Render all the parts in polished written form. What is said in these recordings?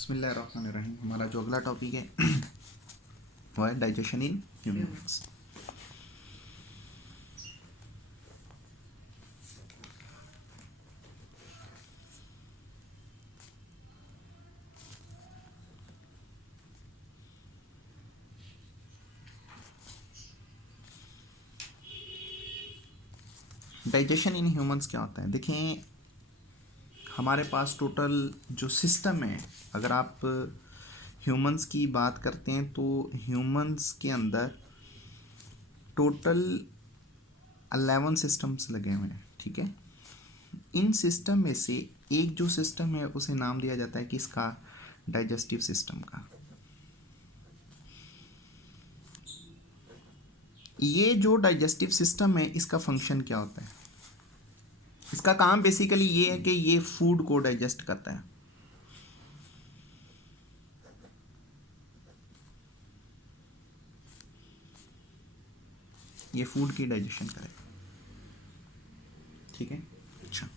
बिस्मिल्लाहिर्रहमानिर्रहीम। हमारा जो अगला टॉपिक है वो है digestion in humans. Digestion in humans क्या होता है? देखें, हमारे पास टोटल जो सिस्टम है, अगर आप ह्यूमंस की बात करते हैं तो ह्यूमंस के अंदर टोटल 11 सिस्टम्स लगे हुए हैं। ठीक है, इन सिस्टम में से एक जो सिस्टम है उसे नाम दिया जाता है कि इसका डाइजेस्टिव सिस्टम का। ये जो डाइजेस्टिव सिस्टम है इसका फंक्शन क्या होता है? इसका काम बेसिकली ये है कि ये फूड को डाइजेस्ट करता है। ये फूड की डाइजेशन करेगा। ठीक है, अच्छा,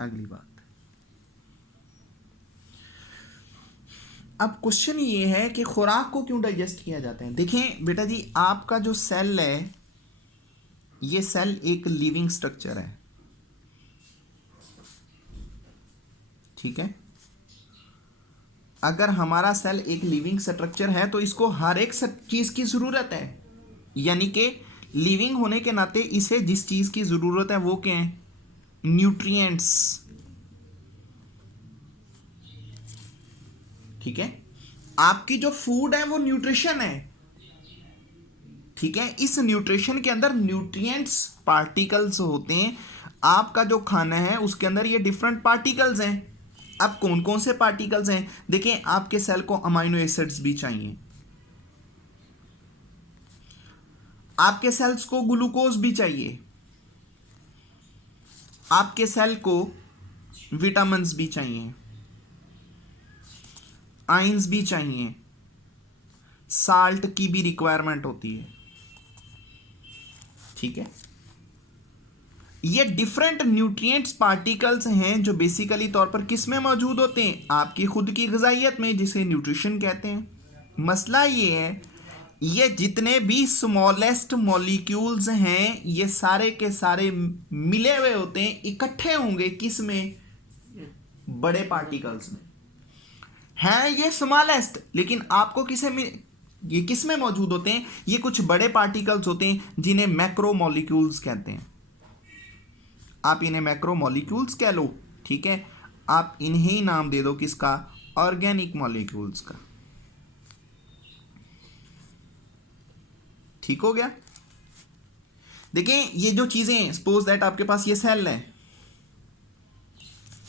अगली बात। अब क्वेश्चन ये है कि खुराक को क्यों डाइजेस्ट किया जाता है? देखें बेटा जी, आपका जो सेल है, ये सेल एक लिविंग स्ट्रक्चर है। ठीक है, अगर हमारा सेल एक लिविंग स्ट्रक्चर है तो इसको हर एक चीज की जरूरत है, यानी कि लिविंग होने के नाते इसे जिस चीज की जरूरत है वो क्या है? न्यूट्रिएंट्स। ठीक है, आपकी जो फूड है वो न्यूट्रिशन है। ठीक है, इस न्यूट्रिशन के अंदर न्यूट्रिएंट्स पार्टिकल्स होते हैं। आपका जो खाना है उसके अंदर ये डिफरेंट पार्टिकल्स हैं। अब कौन कौन से पार्टिकल्स हैं? देखें, आपके सेल को अमाइनो एसिड्स भी चाहिए, आपके सेल्स को ग्लूकोज भी चाहिए, आपके सेल को विटामिन्स भी चाहिए, आयंस भी चाहिए, साल्ट की भी रिक्वायरमेंट होती है। ठीक है, ये डिफरेंट न्यूट्रिएंट्स पार्टिकल्स हैं जो बेसिकली तौर पर किस में मौजूद होते हैं? आपकी खुद की ग़िज़ाइयत में, जिसे न्यूट्रिशन कहते हैं। मसला ये है, ये जितने भी स्मॉलेस्ट मॉलिक्यूल्स हैं ये सारे के सारे मिले हुए होते हैं, इकट्ठे होंगे किस में? बड़े पार्टिकल्स में। हैं ये स्मॉलेस्ट, लेकिन आपको ये किस में मौजूद होते हैं? ये कुछ बड़े पार्टिकल्स होते हैं जिन्हें मैक्रो मॉलिक्यूल्स कहते हैं। आप इन्हें मैक्रो मॉलिक्यूल्स कह लो। ठीक है, आप इन्हें ही नाम दे दो किसका? ऑर्गेनिक मॉलिक्यूल्स का। ठीक हो गया? देखें, ये जो चीजें, सपोज दैट आपके पास ये सेल है,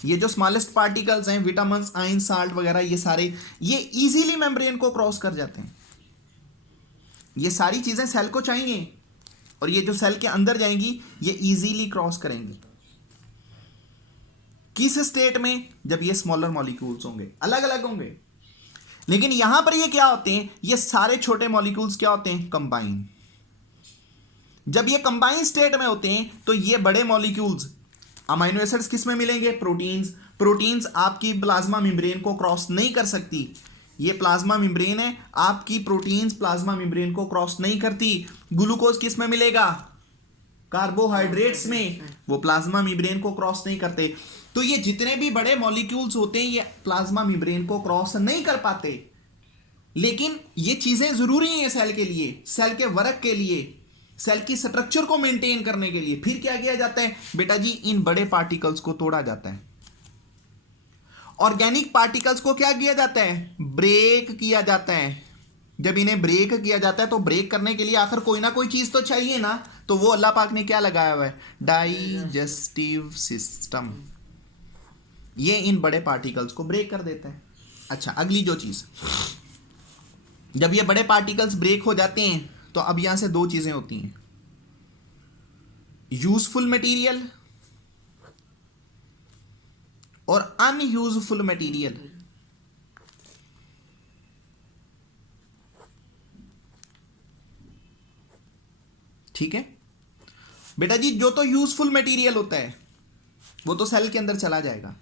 ये जो स्मॉलेस्ट पार्टिकल्स हैं, विटामिन, आयन, साल्ट वगैरह, ये सारे ये इजीली मेम्ब्रेन को क्रॉस कर जाते हैं। ये सारी चीजें सेल को चाहिए और ये जो सेल के अंदर जाएंगी ये इजीली क्रॉस करेंगी। किस स्टेट में? जब ये स्मॉलर मॉलिक्यूल्स होंगे, अलग अलग होंगे। लेकिन यहां पर ये क्या होते हैं? ये सारे छोटे मॉलिक्यूल्स क्या होते हैं? कंबाइन। जब ये कंबाइन स्टेट में होते हैं तो ये बड़े मॉलिक्यूल्स, अमाइनो एसिड्स किस में मिलेंगे? प्रोटीन्स। प्रोटीन्स आपकी प्लाज्मा मेम्ब्रेन को क्रॉस नहीं कर सकती। ये प्लाज्मा मेम्ब्रेन है, आपकी प्रोटीन्स प्लाज्मा मेम्ब्रेन को क्रॉस नहीं करती। ग्लूकोज किस में मिलेगा? कार्बोहाइड्रेट्स में। वो प्लाज्मा मेम्ब्रेन को क्रॉस नहीं करते। तो ये जितने भी बड़े मॉलिक्यूल्स होते हैं ये प्लाज्मा मेम्ब्रेन को क्रॉस नहीं कर पाते। लेकिन ये चीजें जरूरी हैं सेल के लिए, सेल के वर्क के लिए, सेल की स्ट्रक्चर को मेंटेन करने के लिए। फिर क्या किया जाता है बेटा जी? इन बड़े पार्टिकल्स को तोड़ा जाता है। ऑर्गेनिक पार्टिकल्स को क्या किया जाता है? ब्रेक किया जाता है। जब इन्हें ब्रेक किया जाता है तो ब्रेक करने के लिए आखिर कोई ना कोई चीज तो चाहिए ना, तो वो अल्लाह पाक ने क्या लगाया हुआ है? Digestive system. ये इन बड़े पार्टिकल्स को ब्रेक कर देता है। अच्छा, अगली जो चीज, जब ये बड़े पार्टिकल्स ब्रेक हो जाते हैं तो अब यहां से दो चीजें होती हैं, यूजफुल मटेरियल और अनयूजफुल मटेरियल। ठीक है बेटा जी, जो तो यूजफुल मटेरियल होता है वो तो सेल के अंदर चला जाएगा।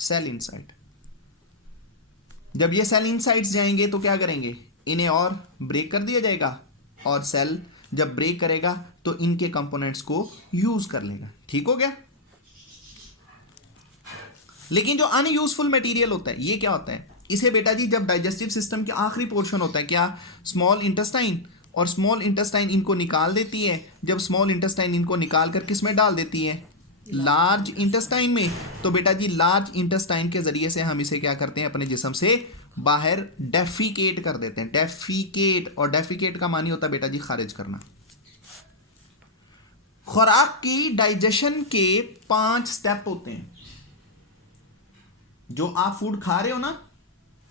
Cell inside. जब ये सेल इनसाइड्स जाएंगे तो क्या करेंगे, इन्हें और ब्रेक कर दिया जाएगा, और सेल जब ब्रेक करेगा तो इनके कंपोनेंट्स को यूज कर लेगा। ठीक हो गया। लेकिन जो अनयूजफुल मटेरियल होता है ये क्या होता है, इसे बेटा जी जब डाइजेस्टिव सिस्टम के आखिरी पोर्शन होता है, क्या स्मॉल इंटेस्टाइन, और स्मॉल इंटेस्टाइन इनको निकाल देती है। जब स्मॉल इंटेस्टाइन इनको निकाल कर किस में डाल देती है, लार्ज इंटेस्टाइन में, तो बेटा जी लार्ज इंटेस्टाइन के जरिए से हम इसे क्या करते हैं, अपने जिस्म से बाहर डेफिकेट कर देते हैं। डेफिकेट, और डेफिकेट का मानी होता है बेटा जी खारिज करना। खुराक की डाइजेशन के 5 स्टेप होते हैं। जो आप फूड खा रहे हो ना,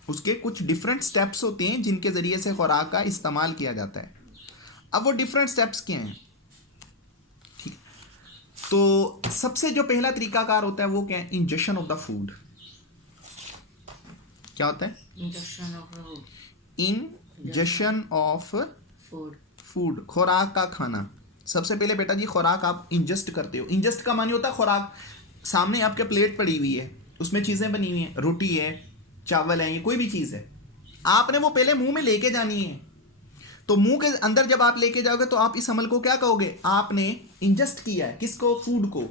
उसके कुछ डिफरेंट स्टेप्स होते हैं जिनके जरिए से खुराक का इस्तेमाल किया जाता है। अब वो डिफरेंट स्टेप्स क्या हैं, ठीक। तो सबसे जो पहला तरीकाकार होता है वो क्या है, इंजेक्शन ऑफ द फूड। क्या होता है, इंजेक्शन ऑफ फूड, खुराक का खाना। सबसे पहले बेटा जी खुराक आप इंजेस्ट करते हो। इंजेस्ट का मानी होता है खुराक सामने आपके प्लेट पड़ी हुई है, उसमें चीजें बनी हुई हैं, रोटी है, चावल है, ये कोई भी चीज है, आपने वो पहले मुंह में लेके जानी है। तो मुंह के अंदर जब आप लेके जाओगे तो आप इस अमल को क्या कहोगे, आपने इंजेस्ट किया है। किसको, फूड को।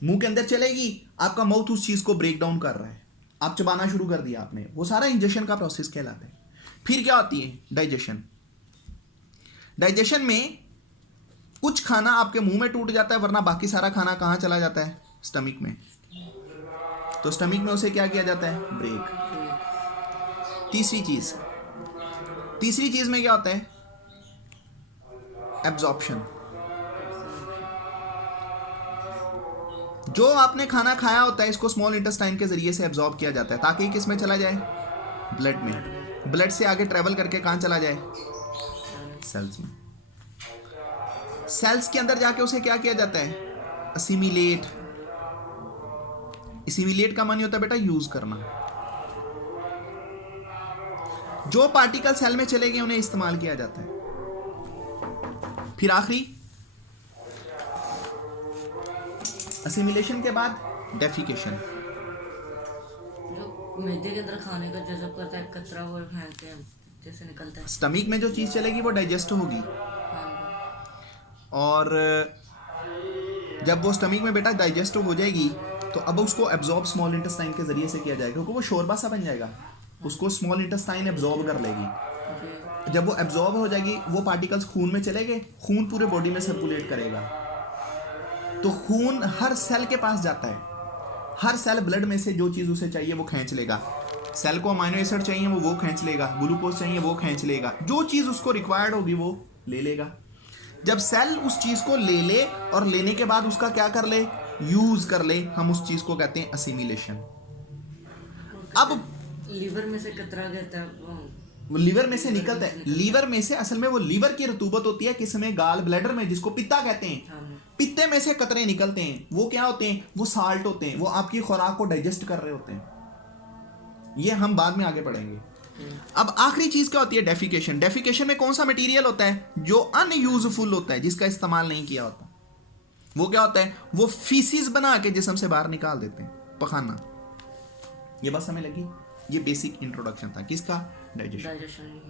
मुंह के अंदर चलेगी, आपका माउथ उस चीज को ब्रेक डाउन कर रहा है, आप चबाना शुरू कर दिया आपने, वो सारा इंजेक्शन का प्रोसेस कहलाता है। फिर क्या होती है, डाइजेशन। डाइजेशन में कुछ खाना आपके मुंह में टूट जाता है, वरना बाकी सारा खाना कहाँ चला जाता है, स्टमक में। तो स्टमक में उसे क्या किया जाता है, ब्रेक। तीसरी चीज में क्या होता है, एब्जॉर्प्शन। जो आपने खाना खाया होता है इसको स्मॉल इंटेस्टाइन के जरिए से एब्जॉर्ब किया जाता है, ताकि किस में चला जाए, ब्लड में। ब्लड से आगे ट्रेवल करके कहां चला जाए, सेल्स में। सेल्स के अंदर जाके उसे क्या किया जाता है, असिमिलेट। असिमिलेट का मानी होता है बेटा यूज करना। जो पार्टिकल सेल में चले गए उन्हें इस्तेमाल किया जाता है। फिर आखिरी असिमिलेशन के बाद डेफिकेशन। जो मैदे के अंदर खाने का जज़ब करता है, कचरा वो फेंकते हैं, जैसे निकलता है। स्टमक में जो चीज चलेगी वो डाइजेस्ट होगी, और जब वो स्टमक में बेटा डाइजेस्ट हो जाएगी तो अब उसको एब्जॉर्ब स्मॉल इंटेस्टाइन के जरिए से किया जाएगा, क्योंकि वो शोरबा सा बन जाएगा, उसको स्मॉल इंटेस्टाइन एब्जॉर्ब कर लेगी। जब वो एब्जॉर्ब हो जाएगी, वो पार्टिकल्स खून में चले गए, खून पूरे बॉडी में सर्कुलेट करेगा। तो खून हर सेल के पास जाता है, हर सेल ब्लड में से जो चीज उसे चाहिए वो खींच लेगा। सेल को अमाइनो एसिड चाहिए वो खींच लेगा, ग्लूकोज चाहिए वो खींच लेगा, जो चीज उसको रिक्वायर्ड होगी वो ले लेगा। जब सेल उस चीज को ले ले और लेने के बाद उसका क्या कर ले, यूज कर ले, हम उस चीज को कहते हैं असिमिलेशन। अब लीवर में से कतरा गया, वो लीवर में से निकलता है। लीवर में से असल में वो लीवर की रतूबत होती है, किसमें, गाल ब्लैडर में, जिसको पित्ता कहते हैं। पित्ते में से कतरे निकलते हैं, वो क्या होते हैं, वो साल्ट होते हैं, वो आपकी खुराक को डाइजेस्ट कर रहे होते हैं। ये हम बाद में आगे पढ़ेंगे। अब आखिरी चीज क्या होती है, डेफिकेशन। डेफिकेशन में कौन सा मटेरियल होता है, जो अनयूजफुल होता है, जिसका इस्तेमाल नहीं किया होता। वो क्या होता है, वो फीसिस बना के जिस्म से बाहर निकाल देते हैं, पखाना। ये बस हमें लगी, ये बेसिक इंट्रोडक्शन था किसका, डाइजेशन।